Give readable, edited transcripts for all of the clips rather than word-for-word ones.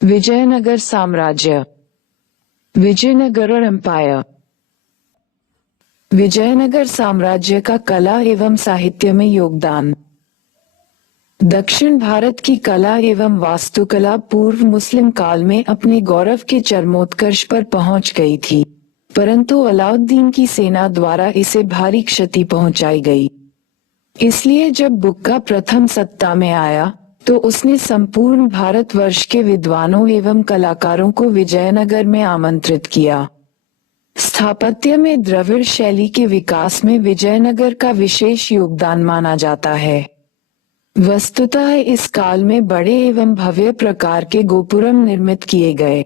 विजयनगर साम्राज्य, विजयनगर एम्पायर। विजयनगर साम्राज्य का कला एवं साहित्य में योगदान। दक्षिण भारत की कला एवं वास्तुकला पूर्व मुस्लिम काल में अपने गौरव के चरमोत्कर्ष पर पहुंच गई थी, परंतु अलाउद्दीन की सेना द्वारा इसे भारी क्षति पहुंचाई गई। इसलिए जब बुक्का प्रथम सत्ता में आया तो उसने संपूर्ण भारतवर्ष के विद्वानों एवं कलाकारों को विजयनगर में आमंत्रित किया। स्थापत्य में द्रविड़ शैली के विकास में विजयनगर का विशेष योगदान माना जाता है। वस्तुतः इस काल में बड़े एवं भव्य प्रकार के गोपुरम निर्मित किए गए।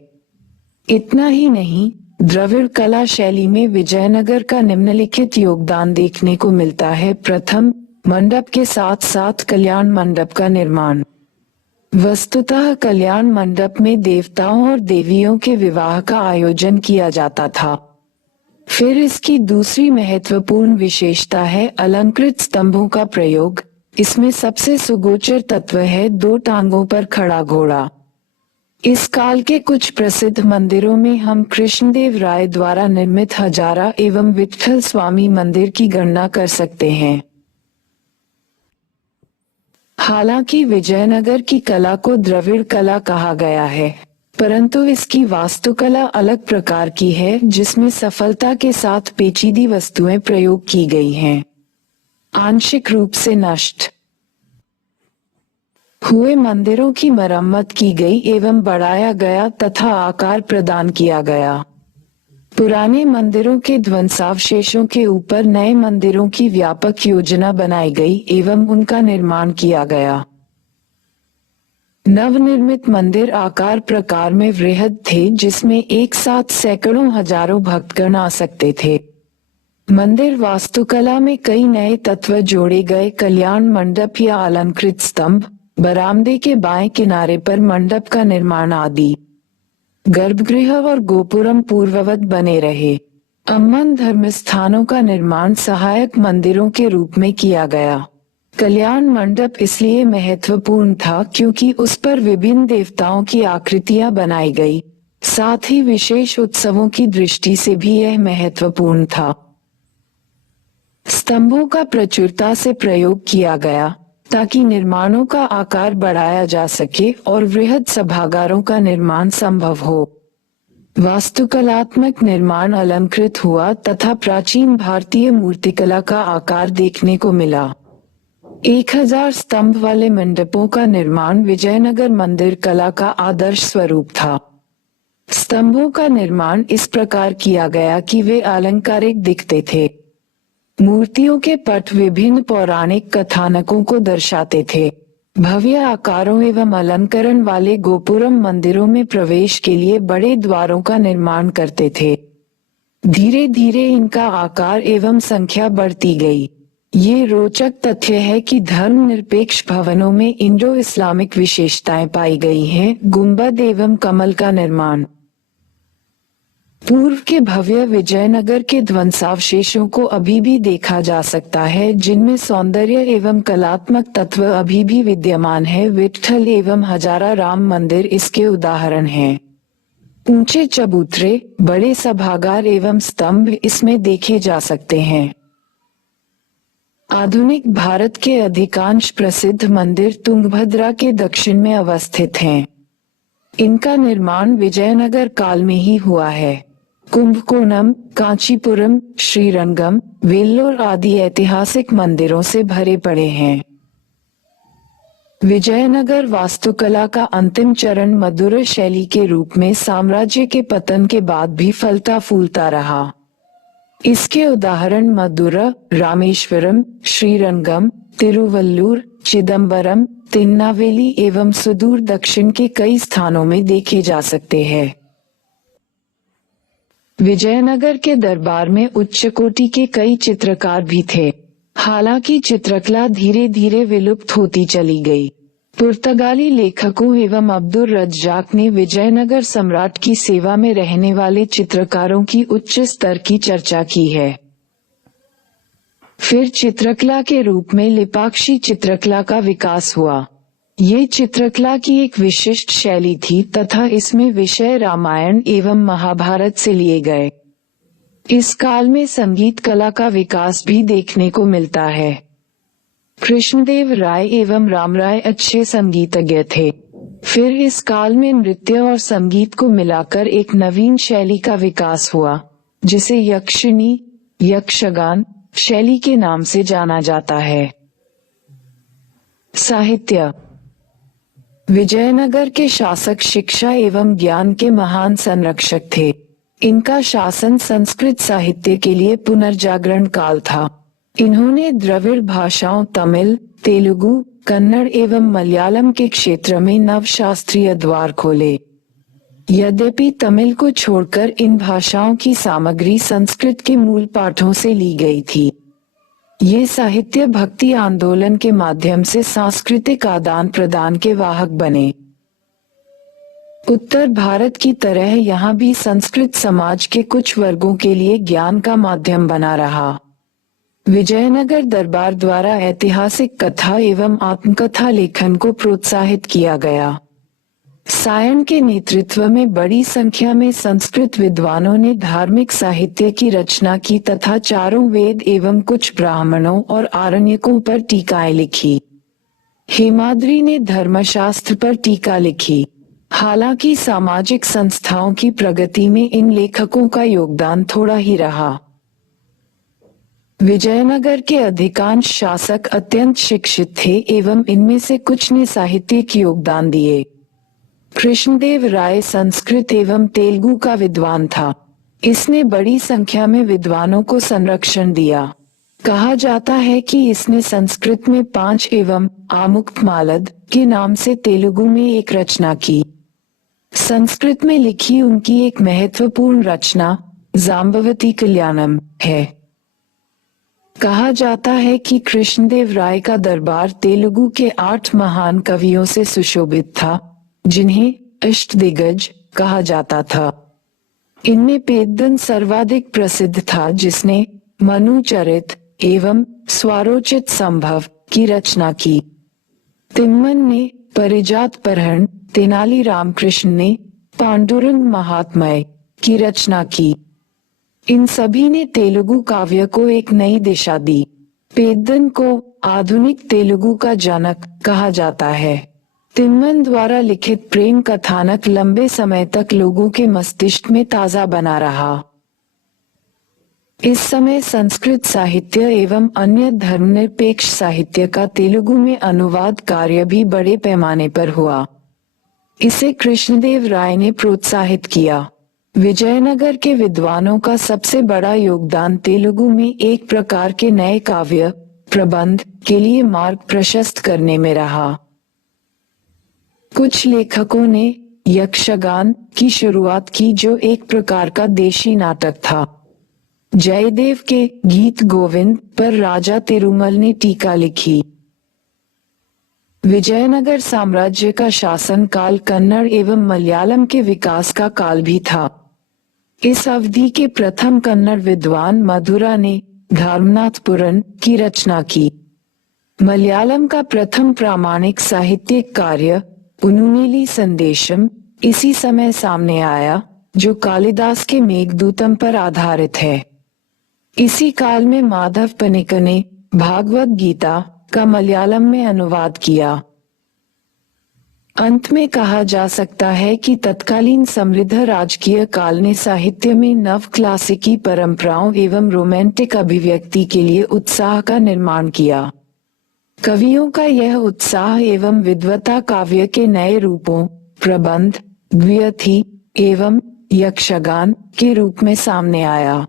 इतना ही नहीं, द्रविड़ कला शैली में विजयनगर का निम्नलिखित योगदान देखने को मिलता है। प्रथम, मंडप के साथ साथ कल्याण मंडप का निर्माण। वस्तुतः कल्याण मंडप में देवताओं और देवियों के विवाह का आयोजन किया जाता था। फिर इसकी दूसरी महत्वपूर्ण विशेषता है अलंकृत स्तंभों का प्रयोग। इसमें सबसे सुगोचर तत्व है 2 टांगों पर खड़ा घोड़ा। इस काल के कुछ प्रसिद्ध मंदिरों में हम कृष्णदेव राय द्वारा निर्मित हजारा एवं विट्ठल स्वामी मंदिर की गणना कर सकते हैं। हालांकि विजयनगर की कला को द्रविड़ कला कहा गया है, परंतु इसकी वास्तुकला अलग प्रकार की है, जिसमें सफलता के साथ पेचीदी वस्तुएं प्रयोग की गई हैं। आंशिक रूप से नष्ट हुए मंदिरों की मरम्मत की गई एवं बढ़ाया गया तथा आकार प्रदान किया गया। पुराने मंदिरों के ध्वंसावशेषों के ऊपर नए मंदिरों की व्यापक योजना बनाई गई एवं उनका निर्माण किया गया। नवनिर्मित मंदिर आकार प्रकार में वृहद थे, जिसमें एक साथ सैकड़ों हजारों भक्तगण आ सकते थे। मंदिर वास्तुकला में कई नए तत्व जोड़े गए। कल्याण मंडप या अलंकृत स्तंभ, बरामदे के बाएं किनारे पर मंडप का निर्माण आदि। गर्भगृह और गोपुरम पूर्ववत बने रहे। अम्मन धर्मस्थानों का निर्माण सहायक मंदिरों के रूप में किया गया। कल्याण मंडप इसलिए महत्वपूर्ण था क्योंकि उस पर विभिन्न देवताओं की आकृतियां बनाई गई। साथ ही विशेष उत्सवों की दृष्टि से भी यह महत्वपूर्ण था। स्तंभों का प्रचुरता से प्रयोग किया गया ताकि निर्माणों का आकार बढ़ाया जा सके और वृहद सभागारों का निर्माण संभव हो। वास्तुकलात्मक निर्माण अलंकृत हुआ तथा प्राचीन भारतीय मूर्तिकला का आकार देखने को मिला। 1000 स्तंभ वाले मंडपों का निर्माण विजयनगर मंदिर कला का आदर्श स्वरूप था। स्तंभों का निर्माण इस प्रकार किया गया कि वे अलंकारिक दिखते थे। मूर्तियों के पट विभिन्न पौराणिक कथानकों को दर्शाते थे। भव्य आकारों एवं अलंकरण वाले गोपुरम मंदिरों में प्रवेश के लिए बड़े द्वारों का निर्माण करते थे। धीरे धीरे इनका आकार एवं संख्या बढ़ती गई। ये रोचक तथ्य है कि धर्मनिरपेक्ष भवनों में इंडो इस्लामिक विशेषताएं पाई गई हैं। गुंबद एवं कमल का निर्माण। पूर्व के भव्य विजयनगर के ध्वंसावशेषों को अभी भी देखा जा सकता है, जिनमें सौंदर्य एवं कलात्मक तत्व अभी भी विद्यमान है। विट्ठल एवं हजारा राम मंदिर इसके उदाहरण हैं। ऊंचे चबूतरे, बड़े सभागार एवं स्तंभ इसमें देखे जा सकते हैं। आधुनिक भारत के अधिकांश प्रसिद्ध मंदिर तुंगभद्रा के दक्षिण में अवस्थित हैं। इनका निर्माण विजयनगर काल में ही हुआ है। कुंभकोणम, कांचीपुरम, श्रीरंगम, वेल्लोर आदि ऐतिहासिक मंदिरों से भरे पड़े हैं। विजयनगर वास्तुकला का अंतिम चरण मधुर शैली के रूप में साम्राज्य के पतन के बाद भी फलता फूलता रहा। इसके उदाहरण मदुरै, रामेश्वरम, श्रीरंगम, तिरुवल्लुर, चिदम्बरम, तिरुनेलवेली एवं सुदूर दक्षिण के कई स्थानों में देखे जा सकते हैं। विजयनगर के दरबार में उच्च कोटि के कई चित्रकार भी थे। हालांकि चित्रकला धीरे धीरे विलुप्त होती चली गई। पुर्तगाली लेखकों एवं अब्दुल रज्जाक ने विजयनगर सम्राट की सेवा में रहने वाले चित्रकारों की उच्च स्तर की चर्चा की है। फिर चित्रकला के रूप में लिपाक्षी चित्रकला का विकास हुआ। ये चित्रकला की एक विशिष्ट शैली थी तथा इसमें विषय रामायण एवं महाभारत से लिए गए। इस काल में संगीत कला का विकास भी देखने को मिलता है। कृष्णदेव राय एवं रामराय अच्छे संगीतज्ञ थे। फिर इस काल में नृत्य और संगीत को मिलाकर एक नवीन शैली का विकास हुआ, जिसे यक्षिणी यक्षगान शैली के नाम से जाना जाता है। साहित्य। विजयनगर के शासक शिक्षा एवं ज्ञान के महान संरक्षक थे। इनका शासन संस्कृत साहित्य के लिए पुनर्जागरण काल था। इन्होंने द्रविड़ भाषाओं तमिल, तेलुगु, कन्नड़ एवं मलयालम के क्षेत्र में नव शास्त्रीय द्वार खोले। यद्यपि तमिल को छोड़कर इन भाषाओं की सामग्री संस्कृत के मूल पाठों से ली गई थी। ये साहित्य भक्ति आंदोलन के माध्यम से सांस्कृतिक आदान प्रदान के वाहक बने। उत्तर भारत की तरह यहाँ भी संस्कृत समाज के कुछ वर्गों के लिए ज्ञान का माध्यम बना रहा। विजयनगर दरबार द्वारा ऐतिहासिक कथा एवं आत्मकथा लेखन को प्रोत्साहित किया गया। सायण के नेतृत्व में बड़ी संख्या में संस्कृत विद्वानों ने धार्मिक साहित्य की रचना की तथा चारों वेद एवं कुछ ब्राह्मणों और आरण्यकों पर टीकाएं लिखी। हेमाद्रि ने धर्मशास्त्र पर टीका लिखी। हालांकि सामाजिक संस्थाओं की प्रगति में इन लेखकों का योगदान थोड़ा ही रहा। विजयनगर के अधिकांश शासक अत्यंत शिक्षित थे एवं इनमें से कुछ ने साहित्यिक योगदान दिए। कृष्णदेव राय संस्कृत एवं तेलुगु का विद्वान था। इसने बड़ी संख्या में विद्वानों को संरक्षण दिया। कहा जाता है कि इसने संस्कृत में 5 एवं आमुक्तमालद के नाम से तेलुगु में एक रचना की। संस्कृत में लिखी उनकी एक महत्वपूर्ण रचना जाम्बवती कल्याणम है। कहा जाता है कि कृष्णदेव राय का दरबार तेलुगु के 8 महान कवियों से सुशोभित था, जिन्हें अष्टदिग्गज कहा जाता था। इनमें पेद्दन सर्वाधिक प्रसिद्ध था, जिसने मनुचरित एवं स्वरोचित संभव की रचना की। तिम्मन ने परिजात परहण, तेनाली रामकृष्ण ने पांडुरंग महात्म्य की रचना की। इन सभी ने तेलुगु काव्य को एक नई दिशा दी। पेद्दन को आधुनिक तेलुगु का जनक कहा जाता है। तिम्मन द्वारा लिखित प्रेम कथानक लंबे समय तक लोगों के मस्तिष्क में ताजा बना रहा। इस समय संस्कृत साहित्य एवं अन्य धर्मनिरपेक्ष साहित्य का तेलुगु में अनुवाद कार्य भी बड़े पैमाने पर हुआ। इसे कृष्णदेव राय ने प्रोत्साहित किया। विजयनगर के विद्वानों का सबसे बड़ा योगदान तेलुगु में एक प्रकार के नए काव्य प्रबंध के लिए मार्ग प्रशस्त करने में रहा। कुछ लेखकों ने यक्षगान की शुरुआत की, जो एक प्रकार का देशी नाटक था। जयदेव के गीत गोविंद पर राजा तिरुमल ने टीका लिखी। विजयनगर साम्राज्य का शासन काल कन्नड़ एवं मलयालम के विकास का काल भी था। इस अवधि के प्रथम कन्नड़ विद्वान मधुरा ने धर्मनाथपुरम की रचना की। मलयालम का प्रथम प्रामाणिक साहित्यिक कार्य उन्नुनेली संदेशम इसी समय सामने आया, जो कालिदास के मेघदूतम पर आधारित है। इसी काल में माधव पनिक ने भागवत गीता का मलयालम में अनुवाद किया। अंत में कहा जा सकता है कि तत्कालीन समृद्ध राजकीय काल ने साहित्य में नव क्लासिकी परंपराओं एवं रोमांटिक अभिव्यक्ति के लिए उत्साह का निर्माण किया। कवियों का यह उत्साह एवं विद्वता काव्य के नए रूपों प्रबंध, द्व्यथी एवं यक्षगान के रूप में सामने आया।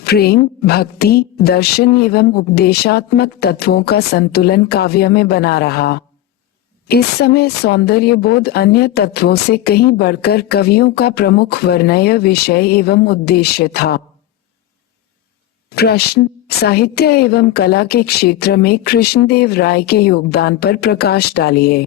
प्रेम, भक्ति, दर्शन एवं उपदेशात्मक तत्वों का संतुलन काव्य में बना रहा। इस समय सौंदर्य बोध अन्य तत्वों से कहीं बढ़कर कवियों का प्रमुख वर्णय विषय एवं उद्देश्य था। प्रश्न: साहित्य एवं कला के क्षेत्र में कृष्णदेव राय के योगदान पर प्रकाश डालिए।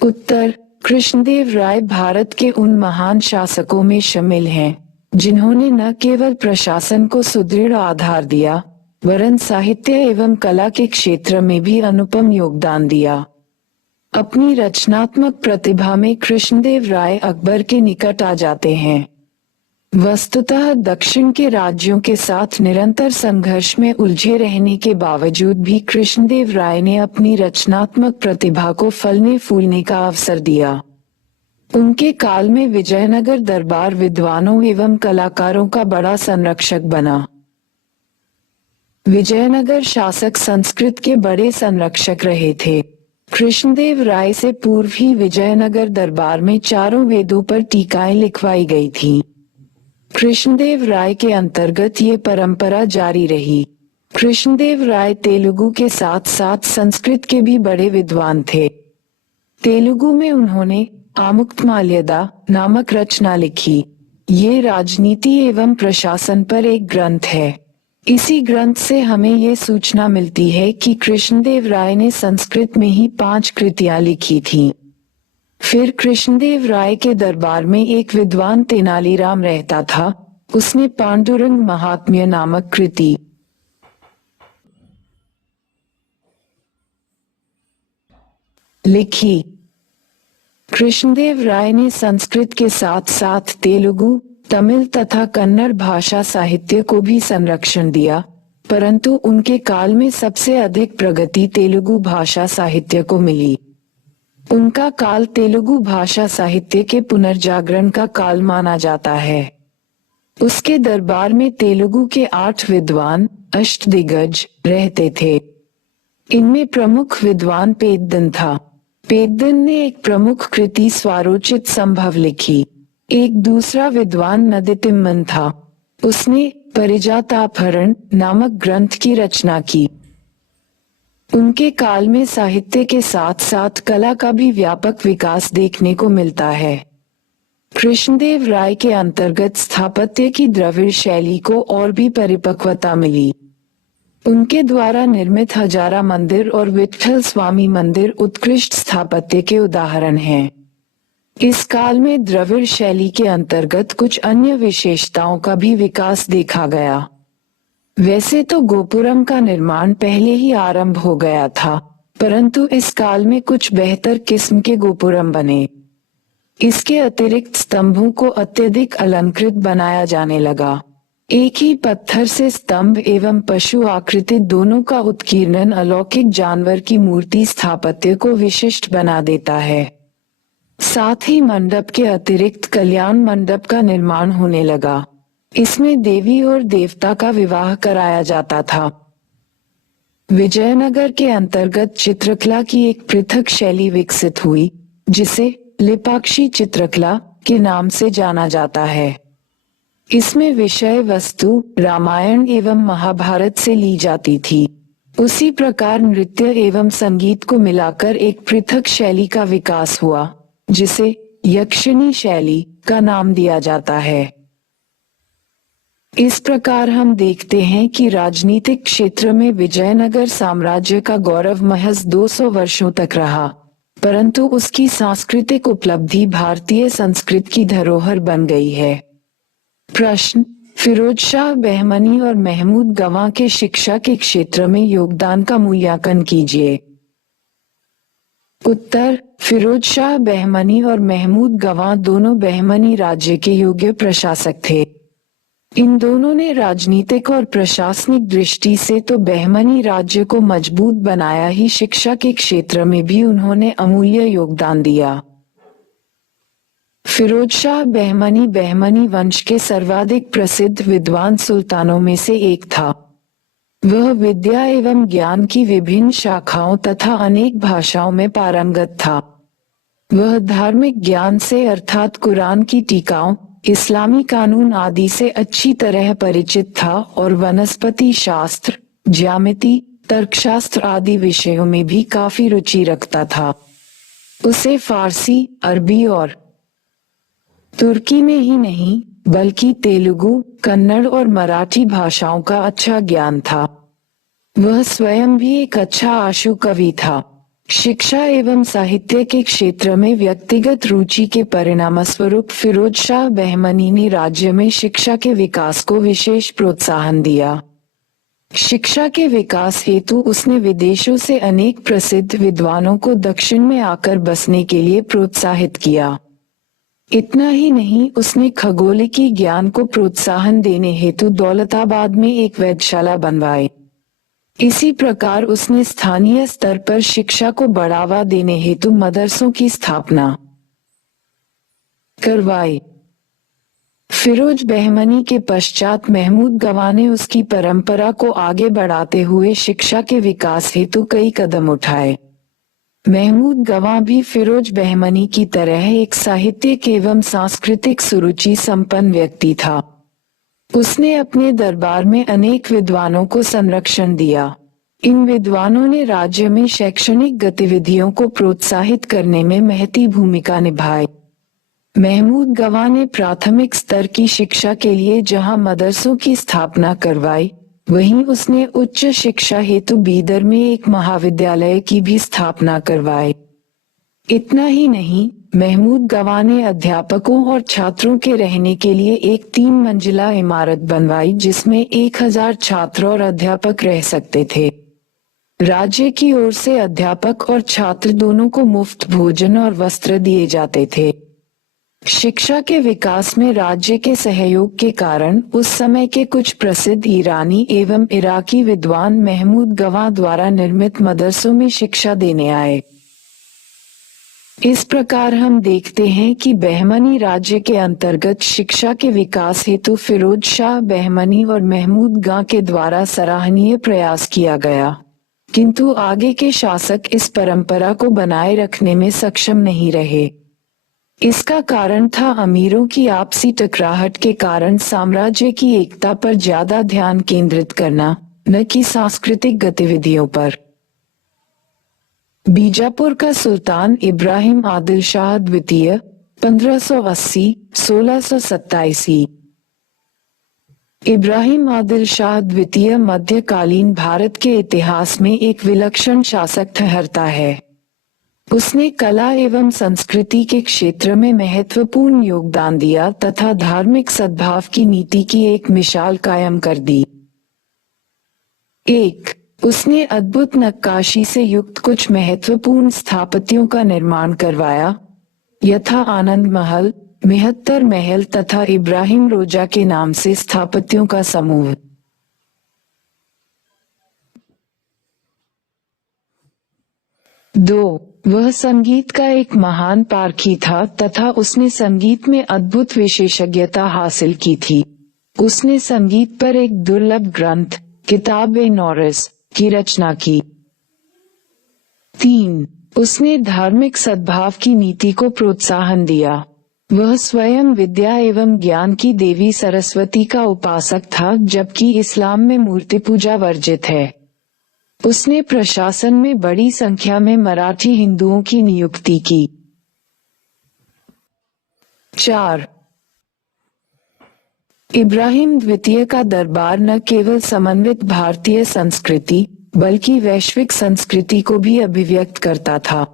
उत्तर: कृष्णदेव राय भारत के उन महान शासकों में शामिल हैं, जिन्होंने न केवल प्रशासन को सुदृढ़ आधार दिया, वरन साहित्य एवं कला के क्षेत्र में भी अनुपम योगदान दिया। अपनी रचनात्मक प्रतिभा में कृष्णदेव राय अकबर के निकट आ जाते हैं। वस्तुतः दक्षिण के राज्यों के साथ निरंतर संघर्ष में उलझे रहने के बावजूद भी कृष्णदेव राय ने अपनी रचनात्मक प्रतिभा को फलने फूलने का अवसर दिया। उनके काल में विजयनगर दरबार विद्वानों एवं कलाकारों का बड़ा संरक्षक बना। विजयनगर शासक संस्कृत के बड़े संरक्षक रहे थे। कृष्णदेव राय से पूर्व ही विजयनगर दरबार में चारों वेदों पर टीकाएं लिखवाई गई थीं। कृष्णदेव राय के अंतर्गत ये परंपरा जारी रही। कृष्णदेव राय तेलुगु के साथ साथ संस्कृत के भी बड़े विद्वान थे। तेलुगु में उन्होंने आमुक्तमाल्यदा नामक रचना लिखी। ये राजनीति एवं प्रशासन पर एक ग्रंथ है। इसी ग्रंथ से हमें ये सूचना मिलती है कि कृष्णदेव राय ने संस्कृत में ही 5 कृतियां लिखी थीं। फिर कृष्णदेव राय के दरबार में एक विद्वान तेनालीराम रहता था। उसने पांडुरंग महात्म्य नामक कृति लिखी। कृष्णदेव राय ने संस्कृत के साथ साथ तेलुगु, तमिल तथा कन्नड़ भाषा साहित्य को भी संरक्षण दिया, परंतु उनके काल में सबसे अधिक प्रगति तेलुगु भाषा साहित्य को मिली। उनका काल तेलुगु भाषा साहित्य के पुनर्जागरण का काल माना जाता है। उसके दरबार में तेलुगु के 8 विद्वान अष्टदिग्गज रहते थे। इनमें प्रमुख विद्वान पेद्दन था। पेद्दन ने एक प्रमुख कृति स्वारोचित संभव लिखी। एक दूसरा विद्वान नदितिम्मन था। उसने परिजातापहरण नामक ग्रंथ की रचना की। उनके काल में साहित्य के साथ साथ कला का भी व्यापक विकास देखने को मिलता है। कृष्णदेव राय के अंतर्गत स्थापत्य की द्रविड़ शैली को और भी परिपक्वता मिली। उनके द्वारा निर्मित हजारा मंदिर और विट्ठल स्वामी मंदिर उत्कृष्ट स्थापत्य के उदाहरण हैं। इस काल में द्रविड़ शैली के अंतर्गत कुछ अन्य विशेषताओं का भी विकास देखा गया। वैसे तो गोपुरम का निर्माण पहले ही आरंभ हो गया था, परंतु इस काल में कुछ बेहतर किस्म के गोपुरम बने। इसके अतिरिक्त स्तंभों को अत्यधिक अलंकृत बनाया जाने लगा। एक ही पत्थर से स्तंभ एवं पशु आकृति दोनों का उत्कीर्णन अलौकिक जानवर की मूर्ति स्थापत्य को विशिष्ट बना देता है। साथ ही मंडप के अतिरिक्त कल्याण मंडप का निर्माण होने लगा। इसमें देवी और देवता का विवाह कराया जाता था। विजयनगर के अंतर्गत चित्रकला की एक पृथक शैली विकसित हुई, जिसे लेपाक्षी चित्रकला के नाम से जाना जाता है। इसमें विषय वस्तु रामायण एवं महाभारत से ली जाती थी। उसी प्रकार नृत्य एवं संगीत को मिलाकर एक पृथक शैली का विकास हुआ, जिसे यक्षिणी शैली का नाम दिया जाता है। इस प्रकार हम देखते हैं कि राजनीतिक क्षेत्र में विजयनगर साम्राज्य का गौरव महज 200 वर्षों तक रहा, परंतु उसकी सांस्कृतिक उपलब्धि भारतीय संस्कृति की धरोहर बन गई है। प्रश्न: फिरोज शाह बहमनी और महमूद गवां के शिक्षा के क्षेत्र में योगदान का मूल्यांकन कीजिए। उत्तर: फिरोज शाह बहमनी और महमूद गवां दोनों बहमनी राज्य के योग्य प्रशासक थे। इन दोनों ने राजनीतिक और प्रशासनिक दृष्टि से तो बहमनी राज्य को मजबूत बनाया ही, शिक्षा के क्षेत्र में भी उन्होंने अमूल्य योगदान दिया। फिरोज शाह बहमनी बहमनी वंश के सर्वाधिक प्रसिद्ध विद्वान सुल्तानों में से एक था। वह विद्या एवं ज्ञान की विभिन्न शाखाओं तथा अनेक भाषाओं में पारंगत था। वह धार्मिक ज्ञान से अर्थात कुरान की टीकाओं, इस्लामी कानून आदि से अच्छी तरह परिचित था और वनस्पति शास्त्र, ज्यामिति, तर्कशास्त्र आदि विषयों में भी काफी रुचि रखता था। उसे फारसी, अरबी और तुर्की में ही नहीं बल्कि तेलुगु, कन्नड़ और मराठी भाषाओं का अच्छा ज्ञान था। वह स्वयं भी एक अच्छा आशु कवि था। शिक्षा एवं साहित्य के क्षेत्र में व्यक्तिगत रुचि के परिणामस्वरूप फिरोज शाह बहमनी ने राज्य में शिक्षा के विकास को विशेष प्रोत्साहन दिया। शिक्षा के विकास हेतु उसने विदेशों से अनेक प्रसिद्ध विद्वानों को दक्षिण में आकर बसने के लिए प्रोत्साहित किया। इतना ही नहीं, उसने खगोलिकी ज्ञान को प्रोत्साहन देने हेतु दौलताबाद में एक वेधशाला बनवाई। इसी प्रकार उसने स्थानीय स्तर पर शिक्षा को बढ़ावा देने हेतु मदरसों की स्थापना करवाई। फिरोज बहमनी के पश्चात महमूद गवाह ने उसकी परंपरा को आगे बढ़ाते हुए शिक्षा के विकास हेतु कई कदम उठाए। महमूद गवाह भी फिरोज बहमनी की तरह एक साहित्यिक एवं सांस्कृतिक सुरुचि संपन्न व्यक्ति था। उसने अपने दरबार में अनेक विद्वानों को संरक्षण दिया। इन विद्वानों ने राज्य में शैक्षणिक गतिविधियों को प्रोत्साहित करने में महती भूमिका निभाई। महमूद गवाह ने प्राथमिक स्तर की शिक्षा के लिए जहां मदरसों की स्थापना करवाई, वहीं उसने उच्च शिक्षा हेतु बीदर में एक महाविद्यालय की भी स्थापना करवाई। इतना ही नहीं, महमूद गवाह ने अध्यापकों और छात्रों के रहने के लिए एक 3 मंजिला इमारत बनवाई जिसमें 1000 छात्र और अध्यापक रह सकते थे। राज्य की ओर से अध्यापक और छात्र दोनों को मुफ्त भोजन और वस्त्र दिए जाते थे। शिक्षा के विकास में राज्य के सहयोग के कारण उस समय के कुछ प्रसिद्ध ईरानी एवं इराकी विद्वान महमूद गवाह द्वारा निर्मित मदरसों में शिक्षा देने आए। इस प्रकार हम देखते हैं कि बहमनी राज्य के अंतर्गत शिक्षा के विकास हेतु फिरोज शाह बहमनी और महमूद गवाह के द्वारा सराहनीय प्रयास किया गया, किंतु आगे के शासक इस परंपरा को बनाए रखने में सक्षम नहीं रहे। इसका कारण था अमीरों की आपसी टकराहट के कारण साम्राज्य की एकता पर ज्यादा ध्यान केंद्रित करना, न कि सांस्कृतिक गतिविधियों पर। बीजापुर का सुल्तान इब्राहिम आदिल शाह द्वितीय 1580-1627। इब्राहिम आदिल शाह द्वितीय मध्यकालीन भारत के इतिहास में एक विलक्षण शासक ठहरता है। उसने कला एवं संस्कृति के क्षेत्र में महत्वपूर्ण योगदान दिया तथा धार्मिक सद्भाव की नीति की एक मिसाल कायम कर दी। 1. उसने अद्भुत नक्काशी से युक्त कुछ महत्वपूर्ण स्थापत्यों का निर्माण करवाया, यथा आनंद महल, मेहत्तर महल तथा इब्राहिम रोजा के नाम से स्थापत्यों का समूह। 2. वह संगीत का एक महान पारखी था तथा उसने संगीत में अद्भुत विशेषज्ञता हासिल की थी। उसने संगीत पर एक दुर्लभ ग्रंथ, किताब-ए-नौरस, की रचना की। 3. उसने धार्मिक सद्भाव की नीति को प्रोत्साहन दिया। वह स्वयं विद्या एवं ज्ञान की देवी सरस्वती का उपासक था, जबकि इस्लाम में मूर्ति पूजा वर्जित है। उसने प्रशासन में बड़ी संख्या में मराठी हिंदुओं की नियुक्ति की। 4. इब्राहिम द्वितीय का दरबार न केवल समन्वित भारतीय संस्कृति बल्कि वैश्विक संस्कृति को भी अभिव्यक्त करता था।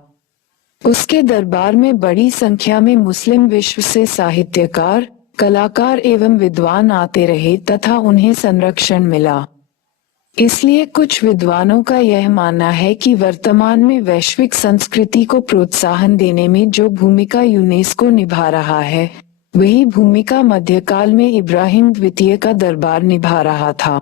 उसके दरबार में बड़ी संख्या में मुस्लिम विश्व से साहित्यकार, कलाकार एवं विद्वान आते रहे तथा उन्हें संरक्षण मिला। इसलिए कुछ विद्वानों का यह मानना है कि वर्तमान में वैश्विक संस्कृति को प्रोत्साहन देने में जो भूमिका यूनेस्को निभा रहा है, वही भूमिका मध्यकाल में इब्राहिम द्वितीय का दरबार निभा रहा था।